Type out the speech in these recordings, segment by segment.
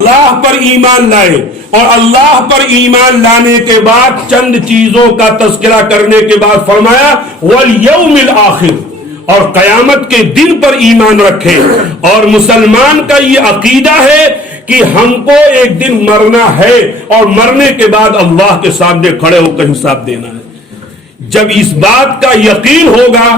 اللہ پر ایمان لائے اور اللہ پر ایمان لانے کے بعد چند چیزوں کا تذکرہ کرنے کے بعد فرمایا والیوم الآخر، اور قیامت کے دن پر ایمان رکھے. اور مسلمان کا یہ عقیدہ ہے کہ ہم کو ایک دن مرنا ہے اور مرنے کے بعد اللہ کے سامنے کھڑے ہو کر حساب دینا ہے. جب اس بات کا یقین ہوگا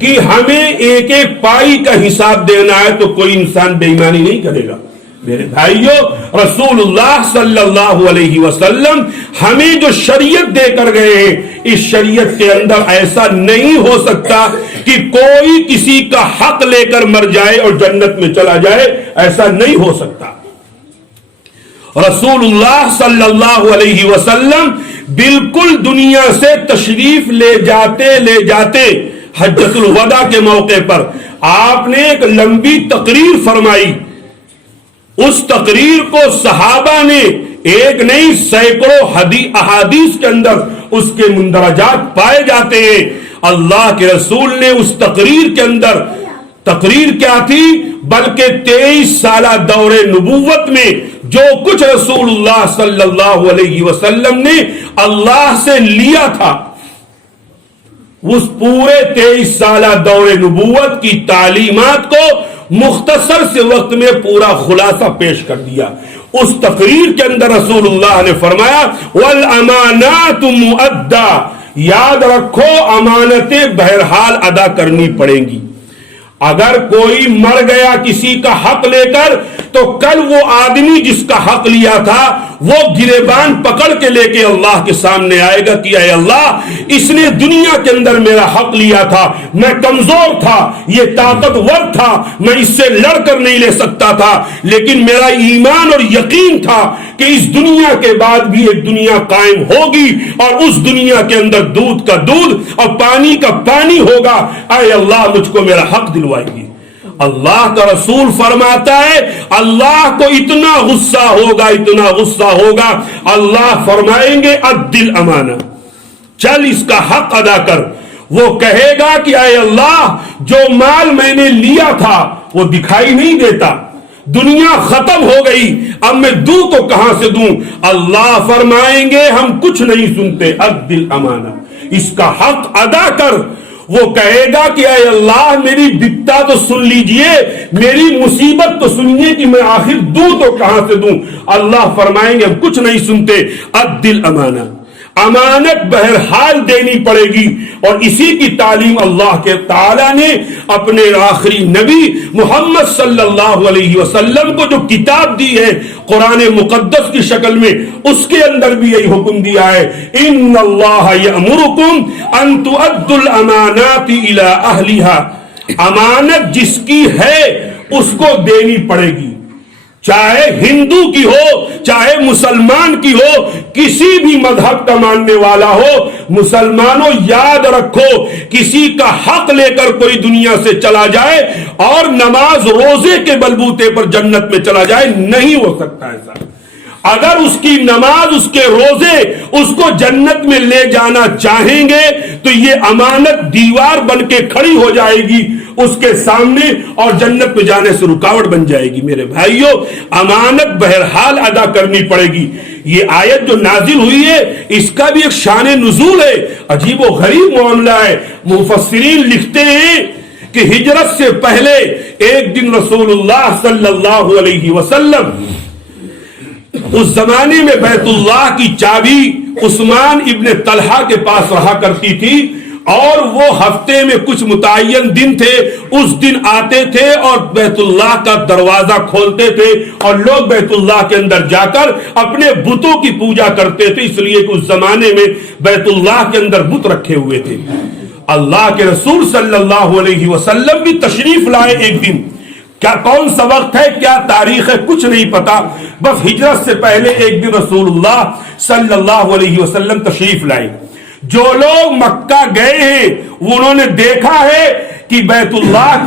کہ ہمیں ایک ایک پائی کا حساب دینا ہے تو کوئی انسان بے ایمانی نہیں کرے گا. میرے بھائیوں، رسول اللہ صلی اللہ علیہ وسلم ہمیں جو شریعت دے کر گئے ہیں، اس شریعت کے اندر ایسا نہیں ہو سکتا کہ کوئی کسی کا حق لے کر مر جائے اور جنت میں چلا جائے. ایسا نہیں ہو سکتا. رسول اللہ صلی اللہ علیہ وسلم بالکل دنیا سے تشریف لے جاتے حجۃ الوداع کے موقع پر آپ نے ایک لمبی تقریر فرمائی. اس تقریر کو صحابہ نے ایک نہیں سینکڑوں احادیث کے اندر اس کے مندرجات پائے جاتے ہیں. اللہ کے رسول نے اس تقریر کے اندر، تقریر کیا تھی بلکہ 23 سالہ دور نبوت میں جو کچھ رسول اللہ صلی اللہ علیہ وسلم نے اللہ سے لیا تھا، اس پورے 23 سالہ دور نبوت کی تعلیمات کو مختصر سے وقت میں پورا خلاصہ پیش کر دیا. اس تقریر کے اندر رسول اللہ نے فرمایا والامانات مؤدہ، یاد رکھو امانتیں بہرحال ادا کرنی پڑیں گی. اگر کوئی مر گیا کسی کا حق لے کر تو کل وہ آدمی جس کا حق لیا تھا وہ گریبان پکڑ کے لے کے اللہ کے سامنے آئے گا کہ اے اللہ، اس نے دنیا کے اندر میرا حق لیا تھا، میں کمزور تھا، یہ طاقتور تھا، میں اس سے لڑ کر نہیں لے سکتا تھا، لیکن میرا ایمان اور یقین تھا کہ اس دنیا کے بعد بھی ایک دنیا قائم ہوگی اور اس دنیا کے اندر دودھ کا دودھ اور پانی کا پانی ہوگا. اے اللہ، مجھ کو میرا حق دلوائے گی. اللہ کا رسول فرماتا ہے اللہ کو اتنا غصہ ہوگا، اتنا غصہ ہوگا، اللہ فرمائیں گے عدل امانہ، چل اس کا حق ادا کر. وہ کہے گا کہ اے اللہ، جو مال میں نے لیا تھا وہ دکھائی نہیں دیتا، دنیا ختم ہو گئی، اب میں دوں تو کہاں سے دوں؟ اللہ فرمائیں گے ہم کچھ نہیں سنتے، عدل امانہ، اس کا حق ادا کر. وہ کہے گا کہ اے اللہ، میری بپتا تو سن لیجئے، میری مصیبت تو سنیے کہ میں آخر دوں تو کہاں سے دوں؟ اللہ فرمائیں گے ہم کچھ نہیں سنتے، عدل امانہ، امانت بہرحال دینی پڑے گی. اور اسی کی تعلیم اللہ کے تعالی نے اپنے آخری نبی محمد صلی اللہ علیہ وسلم کو جو کتاب دی ہے قرآن مقدس کی شکل میں، اس کے اندر بھی یہی حکم دیا ہے ان اللہ یأمرکم ان تؤدوا الامانات الی اہلھا. امانت جس کی ہے اس کو دینی پڑے گی، چاہے ہندو کی ہو چاہے مسلمان کی ہو، کسی بھی مذہب کا ماننے والا ہو. مسلمانوں یاد رکھو، کسی کا حق لے کر کوئی دنیا سے چلا جائے اور نماز روزے کے بلبوتے پر جنت میں چلا جائے، نہیں ہو سکتا ایسا. اگر اس کی نماز، اس کے روزے اس کو جنت میں لے جانا چاہیں گے تو یہ امانت دیوار بن کے کھڑی ہو جائے گی اس کے سامنے اور جنت میں جانے سے رکاوٹ بن جائے گی. میرے بھائیوں، امانت بہرحال ادا کرنی پڑے گی. یہ آیت جو نازل ہوئی ہے اس کا بھی ایک شان نزول ہے، عجیب و غریب معاملہ ہے. مفسرین لکھتے ہیں کہ ہجرت سے پہلے ایک دن رسول اللہ صلی اللہ علیہ وسلم، اس زمانے میں بیت اللہ کی چابی عثمان ابن طلحہ کے پاس رہا کرتی تھی، اور وہ ہفتے میں کچھ متعین دن تھے، اس دن آتے تھے اور بیت اللہ کا دروازہ کھولتے تھے اور لوگ بیت اللہ کے اندر جا کر اپنے بتوں کی پوجا کرتے تھے، اس لیے کہ اس زمانے میں بیت اللہ کے اندر بت رکھے ہوئے تھے. اللہ کے رسول صلی اللہ علیہ وسلم بھی تشریف لائے ایک دن. کیا کون سا وقت ہے، کیا تاریخ ہے، کچھ نہیں پتا، بس ہجرت سے پہلے ایک دن رسول اللہ صلی اللہ علیہ وسلم تشریف لائے. جو لوگ مکہ گئے ہیں انہوں نے دیکھا ہے کہ بیت اللہ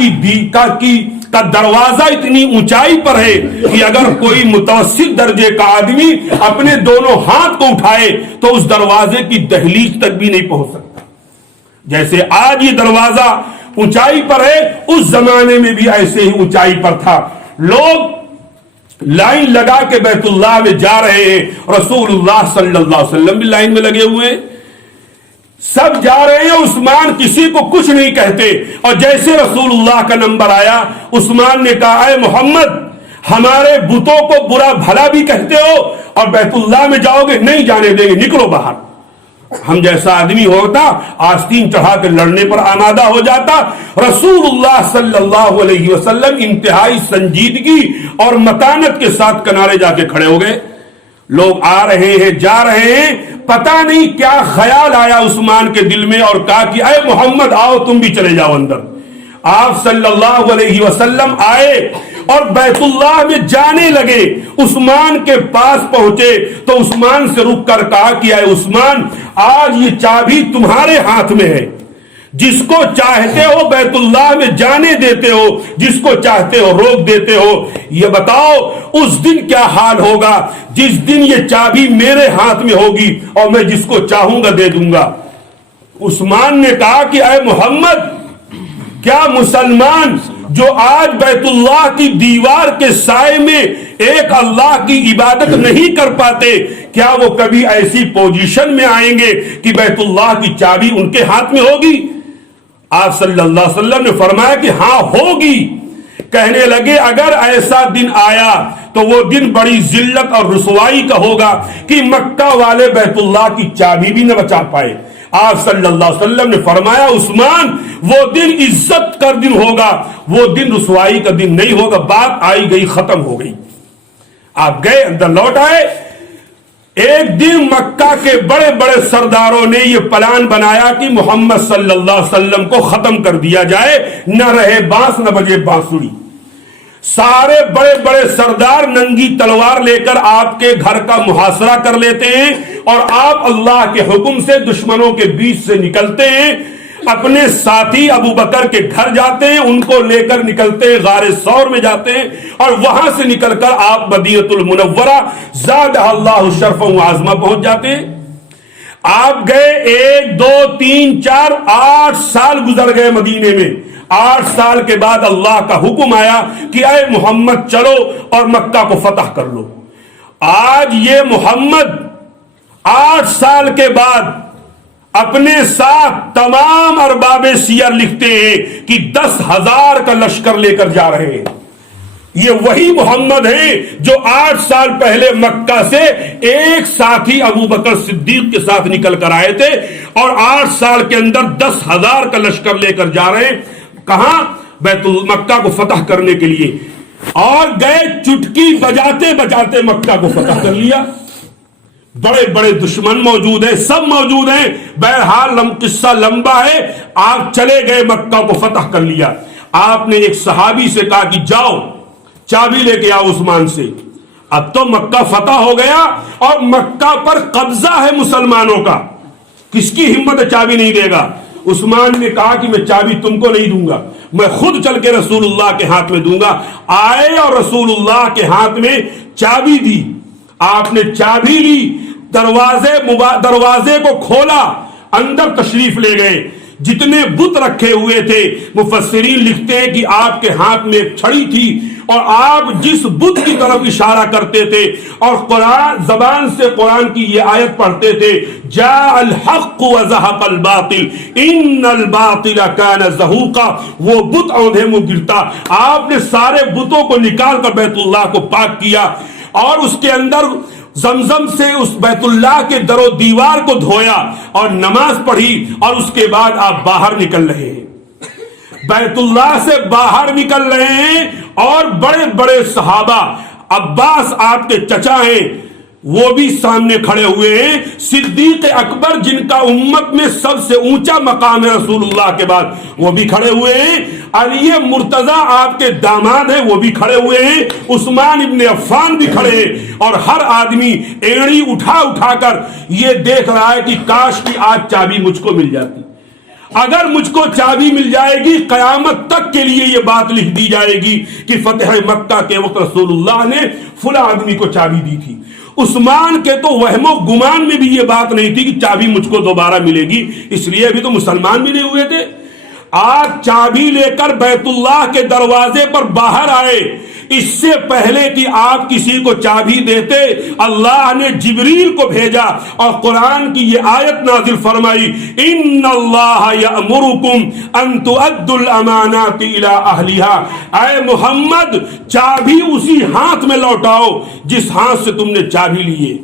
کا دروازہ اتنی اونچائی پر ہے کہ اگر کوئی متوسط درجے کا آدمی اپنے دونوں ہاتھ کو اٹھائے تو اس دروازے کی دہلیز تک بھی نہیں پہنچ سکتا. جیسے آج یہ دروازہ اونچائی پر ہے، اس زمانے میں بھی ایسے ہی اونچائی پر تھا. لوگ لائن لگا کے بیت اللہ میں جا رہے ہیں، رسول اللہ صلی اللہ علیہ وسلم بھی لائن میں لگے ہوئے ہیں، سب جا رہے ہیں، عثمان کسی کو کچھ نہیں کہتے، اور جیسے رسول اللہ کا نمبر آیا عثمان نے کہا اے محمد ہمارے بتوں کو برا بھلا بھی کہتے ہو اور بیت اللہ میں جاؤ گے؟ نہیں جانے دیں گے، نکلو باہر۔ ہم جیسا آدمی ہوتا آستین چڑھا کے لڑنے پر آمادہ ہو جاتا۔ رسول اللہ صلی اللہ علیہ وسلم انتہائی سنجیدگی اور متانت کے ساتھ کنارے جا کے کھڑے ہو گئے۔ لوگ آ رہے ہیں جا رہے ہیں، پتہ نہیں کیا خیال آیا عثمان کے دل میں اور کہا کہ اے محمد آؤ تم بھی چلے جاؤ اندر۔ آپ صلی اللہ علیہ وسلم آئے اور بیت اللہ میں جانے لگے، عثمان کے پاس پہنچے تو عثمان سے رک کر کہا کہ اے عثمان آج یہ چابی تمہارے ہاتھ میں ہے، جس کو چاہتے ہو بیت اللہ میں جانے دیتے ہو، جس کو چاہتے ہو روک دیتے ہو۔ یہ بتاؤ اس دن کیا حال ہوگا جس دن یہ چابی میرے ہاتھ میں ہوگی اور میں جس کو چاہوں گا دے دوں گا۔ عثمان نے کہا کہ اے محمد کیا مسلمان جو آج بیت اللہ کی دیوار کے سائے میں ایک اللہ کی عبادت نہیں کر پاتے، کیا وہ کبھی ایسی پوزیشن میں آئیں گے کہ بیت اللہ کی چابی ان کے ہاتھ میں ہوگی؟ آپ صلی اللہ علیہ وسلم نے فرمایا کہ ہاں ہوگی۔ کہنے لگے اگر ایسا دن آیا تو وہ دن بڑی ذلت اور رسوائی کا ہوگا کہ مکہ والے بیت اللہ کی چابی بھی نہ بچا پائے۔ آپ صلی اللہ علیہ وسلم نے فرمایا عثمان وہ دن عزت کا دن ہوگا، وہ دن رسوائی کا دن نہیں ہوگا۔ بات آئی گئی ختم ہو گئی، آپ گئے اندر لوٹ آئے۔ ایک دن مکہ کے بڑے بڑے سرداروں نے یہ پلان بنایا کہ محمد صلی اللہ علیہ وسلم کو ختم کر دیا جائے، نہ رہے بانس نہ بجے بانسری۔ سارے بڑے بڑے سردار ننگی تلوار لے کر آپ کے گھر کا محاصرہ کر لیتے ہیں اور آپ اللہ کے حکم سے دشمنوں کے بیچ سے نکلتے ہیں، اپنے ساتھی ابو بکر کے گھر جاتے ہیں، ان کو لے کر نکلتے ہیں، غار ثور میں جاتے ہیں اور وہاں سے نکل کر آپ مدینہ المنورہ زادہ اللہ شرفا و عظمہ پہنچ جاتے ہیں۔ آپ گئے 1 2 3 4 8 سال گزر گئے مدینے میں۔ 8 سال کے بعد اللہ کا حکم آیا کہ اے محمد چلو اور مکہ کو فتح کر لو۔ آج یہ محمد 8 سال کے بعد اپنے ساتھ تمام ارباب سیر لکھتے ہیں کہ 10,000 کا لشکر لے کر جا رہے ہیں۔ یہ وہی محمد ہے جو 8 سال پہلے مکہ سے ایک ساتھی ابو بکر صدیق کے ساتھ نکل کر آئے تھے اور 8 سال کے اندر 10,000 کا لشکر لے کر جا رہے ہیں۔ کہاں؟ بیت مکہ کو فتح کرنے کے لیے، اور گئے چٹکی بجاتے بجاتے مکہ کو فتح کر لیا۔ بڑے بڑے دشمن موجود ہیں، سب موجود ہیں، بہرحال قصہ لمبا ہے۔ آپ چلے گئے مکہ کو فتح کر لیا۔ آپ نے ایک صحابی سے کہا کہ جاؤ چابی لے کے آؤ عثمان سے۔ اب تو مکہ فتح ہو گیا اور مکہ پر قبضہ ہے مسلمانوں کا، کس کی ہمت چابی نہیں دے گا؟ عثمان نے کہا کہ میں چابی تم کو نہیں دوں گا، میں خود چل کے رسول اللہ کے ہاتھ میں دوں گا۔ آئے اور رسول اللہ کے ہاتھ میں چابی دی۔ آپ نے چابی لی، دروازے کو کھولا، اندر تشریف لے گئے۔ جتنے بت رکھے ہوئے تھے مفسرین لکھتے ہیں کہ آپ کے ہاتھ میں ایک چھڑی تھی اور آپ جس بت کی طرف اشارہ کرتے تھے اور قرآن زبان سے قرآن کی یہ آیت پڑھتے تھے، جاء الحق وزهق الباطل ان الباطل كان زهوقا، وہ بت اوندھے منہ گرتا۔ آپ نے سارے بتوں کو نکال کر بیت اللہ کو پاک کیا اور اس کے اندر زمزم سے اس بیت اللہ کے در و دیوار کو دھویا اور نماز پڑھی، اور اس کے بعد آپ باہر نکل رہے ہیں، بیت اللہ سے باہر نکل رہے ہیں، اور بڑے بڑے صحابہ، عباس آپ کے چچا ہیں وہ بھی سامنے کھڑے ہوئے ہیں، صدیق اکبر جن کا امت میں سب سے اونچا مقام ہے رسول اللہ کے بعد وہ بھی کھڑے ہوئے ہیں، علی مرتضی آپ کے داماد ہیں وہ بھی کھڑے ہوئے ہیں، عثمان ابن عفان بھی کھڑے ہیں، اور ہر آدمی ایڑی اٹھا اٹھا کر یہ دیکھ رہا ہے کہ کاش کی آج چابی مجھ کو مل جاتی، اگر مجھ کو چابی مل جائے گی قیامت تک کے لیے یہ بات لکھ دی جائے گی کہ فتح مکہ کے وقت رسول اللہ نے فلاں آدمی کو چابی دی تھی۔ عثمان کے تو وہم و گمان میں بھی یہ بات نہیں تھی کہ چابی مجھ کو دوبارہ ملے گی، اس لیے ابھی تو مسلمان بھی نہیں ہوئے تھے۔ آپ چابی لے کر بیت اللہ کے دروازے پر باہر آئے، اس سے پہلے کہ آپ کسی کو چابی دیتے اللہ نے جبریل کو بھیجا اور قرآن کی یہ آیت نازل فرمائی، ان اللہ یأمرکم ان تؤدوا الامانات الی اہلہا، اے محمد چابی اسی ہاتھ میں لوٹاؤ جس ہاتھ سے تم نے چابی لیے۔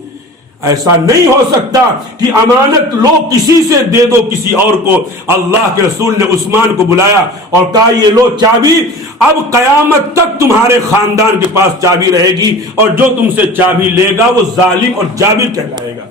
ایسا نہیں ہو سکتا کہ امانت لو کسی سے دے دو کسی اور کو۔ اللہ کے رسول نے عثمان کو بلایا اور کہا یہ لو چابی، اب قیامت تک تمہارے خاندان کے پاس چابی رہے گی اور جو تم سے چابی لے گا وہ ظالم اور جابر کہلائے گا۔